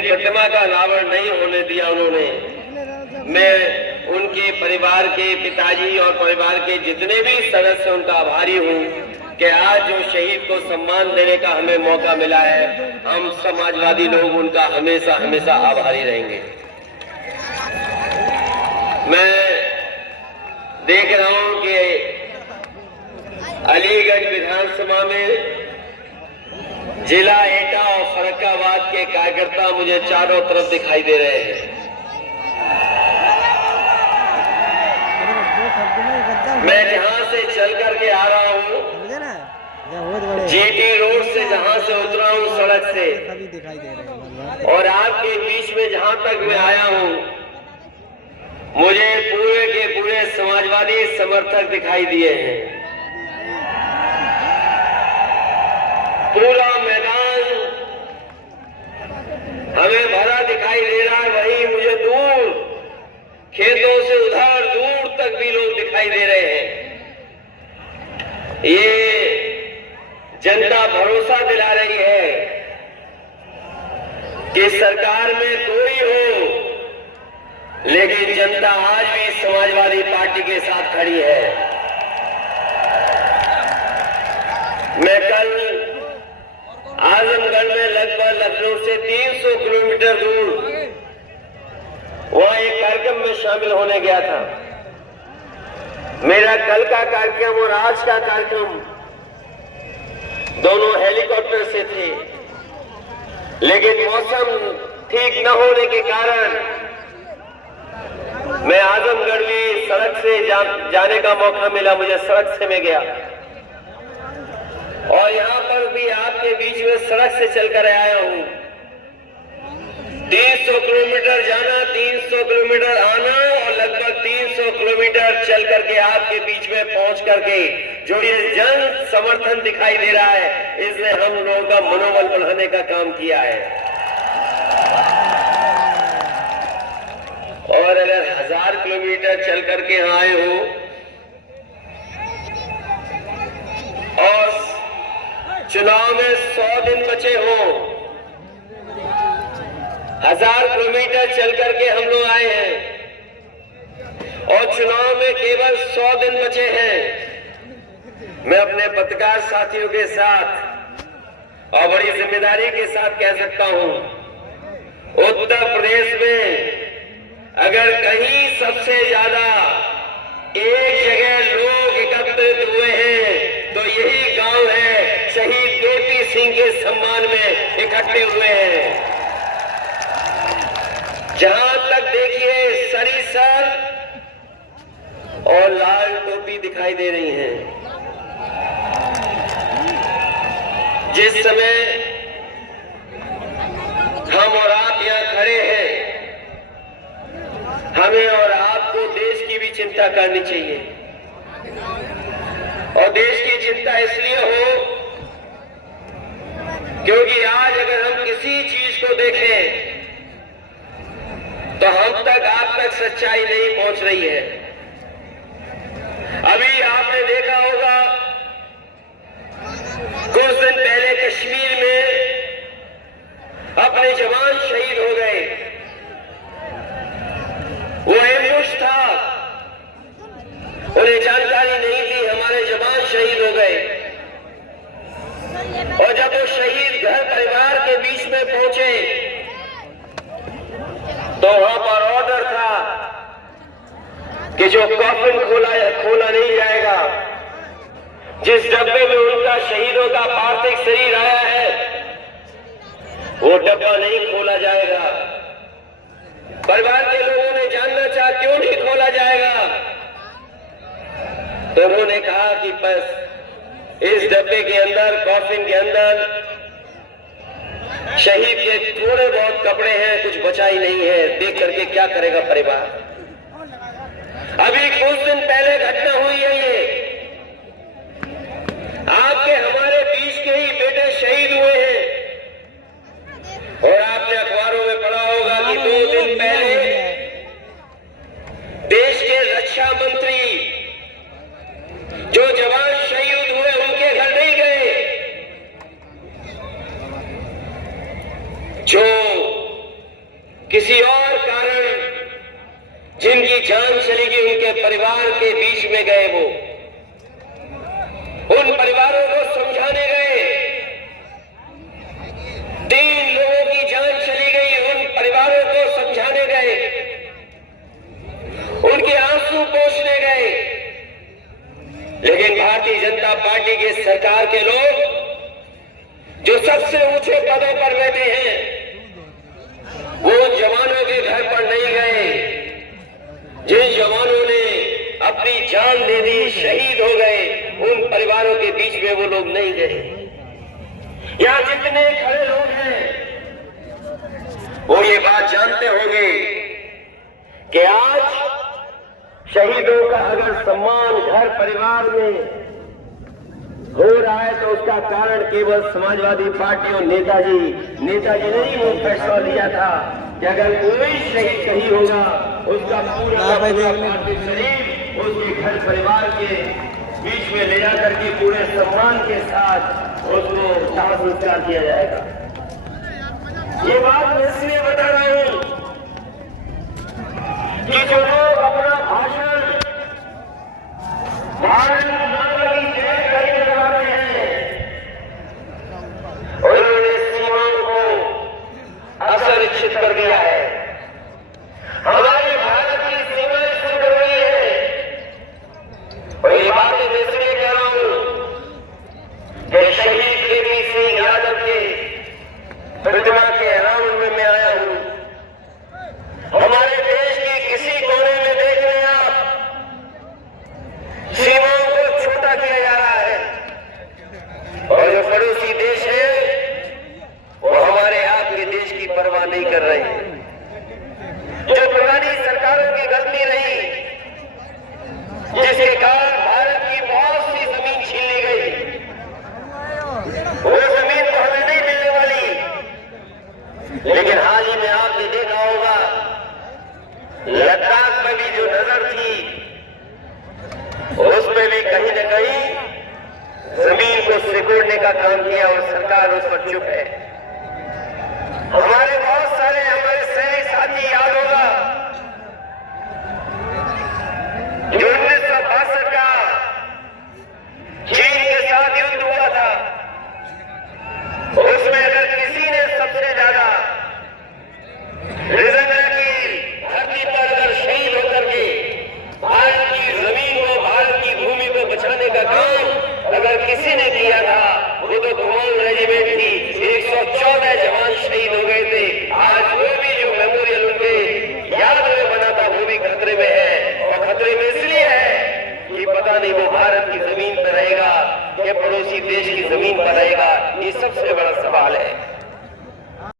प्रतिमा का अनावरण नहीं होने दिया उन्होंने। मैं उनके परिवार के पिताजी और परिवार के जितने भी सदस्य उनका आभारी हूँ कि आज जो शहीद को सम्मान देने का हमें मौका मिला है, हम समाजवादी लोग उनका हमेशा हमेशा आभारी रहेंगे। मैं देख रहा हूं कि अलीगढ़ विधानसभा में जिला एटा और फर्रुखाबाद के कार्यकर्ता मुझे चारों तरफ दिखाई दे रहे हैं। मैं जहां से चल करके आ रहा हूं, जीटी रोड से जहां से उतरा हूं सड़क से, और आपके बीच में जहां तक मैं आया हूं, मुझे पूरे के पूरे समाजवादी समर्थक दिखाई दिए हैं। पूरा मैदान हमें भरा दिखाई दे रहा है। वहीं मुझे दूर खेतों से उधर दूर तक भी लोग दिखाई दे रहे हैं। ये जनता भरोसा दिला रही है कि सरकार में कोई हो, लेकिन जनता आज भी समाजवादी पार्टी के साथ खड़ी है। मैं कल आजमगढ़ में लगभग लखनऊ से 300 किलोमीटर दूर वहां एक कार्यक्रम में शामिल होने गया था। मेरा कल का कार्यक्रम और आज का कार्यक्रम दोनों हेलीकॉप्टर से थे, लेकिन मौसम ठीक न होने के कारण मैं आजमगढ़ में सड़क से जाने का मौका मिला। मुझे सड़क से मैं गया और यहाँ पर भी आपके बीच में सड़क से चलकर आया हूँ। 300 किलोमीटर जाना, 300 किलोमीटर आना और लगभग 300 किलोमीटर चल करके आपके बीच में पहुंच करके जो ये जन समर्थन दिखाई दे रहा है, इसने हम लोगों का मनोबल बढ़ाने का काम किया है। और अगर 1000 किलोमीटर चल करके यहाँ आए हो और चुनाव में 100 दिन बचे हो, 1000 किलोमीटर चल करके हम लोग आए हैं और चुनाव में केवल 100 दिन बचे हैं। मैं अपने पत्रकार साथियों के साथ और बड़ी जिम्मेदारी के साथ कह सकता हूं, उत्तर प्रदेश में अगर कहीं सबसे ज्यादा एक जगह लोग एकत्रित हुए हैं तो यही गांव है, शहीद केपी सिंह के सम्मान में इकट्ठे हुए हैं। जहां तक देखिए सरी सर और लाल टोपी दिखाई दे रही हैं। जिस समय हम और आप यहां खड़े हैं, हमें और आपको देश की भी चिंता करनी चाहिए। और देश की चिंता इसलिए हो क्योंकि आज अगर हम किसी चीज को देखें तो हम तक आप तक सच्चाई नहीं पहुंच रही है। अभी आपने देखा होगा कुछ दिन पहले कश्मीर में अपने जवान शहीद हो गए। वो एम्बुश था, उन्हें जानकारी नहीं थी, हमारे जवान शहीद हो गए। और जब वो शहीद घर परिवार के बीच में पहुंचे तो वहां पर ऑर्डर था कि जो कॉफिन खोला नहीं जाएगा, जिस डब्बे में उनका शहीदों का पार्थिव शरीर आया है, वो डब्बा नहीं खोला जाएगा। परिवार के लोगों ने जानना चाहा क्यों नहीं खोला जाएगा, तो उन्होंने कहा कि बस इस डब्बे के अंदर, कॉफिन के अंदर शहीद के थोड़े बहुत कपड़े हैं, कुछ बचा ही नहीं है। देख करके क्या करेगा परिवार। अभी कुछ दिन पहले घटना हुई है, ये आपके हमारे बीच के ही बेटे शहीद हुए हैं। और आपने अखबारों में पढ़ा होगा कि 2 दिन पहले देश के रक्षा मंत्री जो जवान शहीद हुए उनके घर नहीं गए। जो किसी और कारण जिनकी जान चली गई, उनके परिवार के बीच में गए, वो उन परिवारों को समझाने गए। 3 लोगों की जान चली गई, उन परिवारों को समझाने गए, उनके आंसू पोंछने गए। लेकिन भारतीय जनता पार्टी के सरकार के लोग जो सबसे ऊंचे पदों पर बैठे हैं, वो जवानों के घर पर नहीं गए। जिन जवानों ने अपनी जान दे दी, शहीद हो गए, उन परिवारों के बीच में वो लोग नहीं गए। यहां जितने खड़े लोग हैं वो ये बात जानते होंगे कि आज शहीदों का अगर सम्मान घर परिवार में हो रहा है तो उसका कारण केवल समाजवादी पार्टी और नेताजी ने ही वो फैसला लिया था कि अगर कोई शहीद कहीं होगा, उसका पूरा पार्टी शरीफ उसके घर परिवार के बीच में ले जाकर के पूरे सम्मान के साथ उसको दाह संस्कार किया जाएगा। ये बात मैं इसलिए बता रहा हूं कि जो लोग अपना भाषण भारत माता की जय करके लगाते हैं, उन्होंने सीमाओं को असुरक्षित कर दिया है। हमारे भारत की सीमाएं सिद्ध हो गई है। और ये बातें मैं इसलिए कह रहा हूं कि शहीद केपी सिंह यादव के प्रतिमा के अनावरण में मैं आया हूं। हमारे देश की किसी कोने में देख रहे हैं आप, सीमाओं को छोटा किया जा रहा है। और जो पड़ोसी देश है वो हमारे आपके देश की परवाह नहीं कर रहे हैं। जो पुरानी सरकारों की गलती रही, जिसके कारण भारत की बहुत सी जमीन छीन ली गई, वो जमीन तो हमें नहीं मिलने वाली। लेकिन हाल ही में आपने देखा होगा, लद्दाख में भी जो नजर थी, उसमें भी कहीं न कहीं जमीन को सिकुड़ने का काम किया और सरकार उस पर चुप है। हमारे बहुत सारे हमारे सैनिक साथी याद होगा जो 1962 का चीन के साथ युद्ध हुआ था, उसमें अगर किसी ने सबसे ज्यादा रिजर्व की धरती पर अगर शहीद होकर के भारत की जमीन को, भारत की भूमि को बचाने का काम अगर किसी ने किया था, वो तो कुमाऊं रेजिमेंट थी। 114 जवान शहीद हो गए थे। आज वो भी जो मेमोरियल उनके याद में बना था, वो भी खतरे में है। और खतरे में इसलिए है कि पता नहीं वो भारत की जमीन पर रहेगा या पड़ोसी देश की जमीन पर रहेगा। ये सबसे बड़ा सवाल है।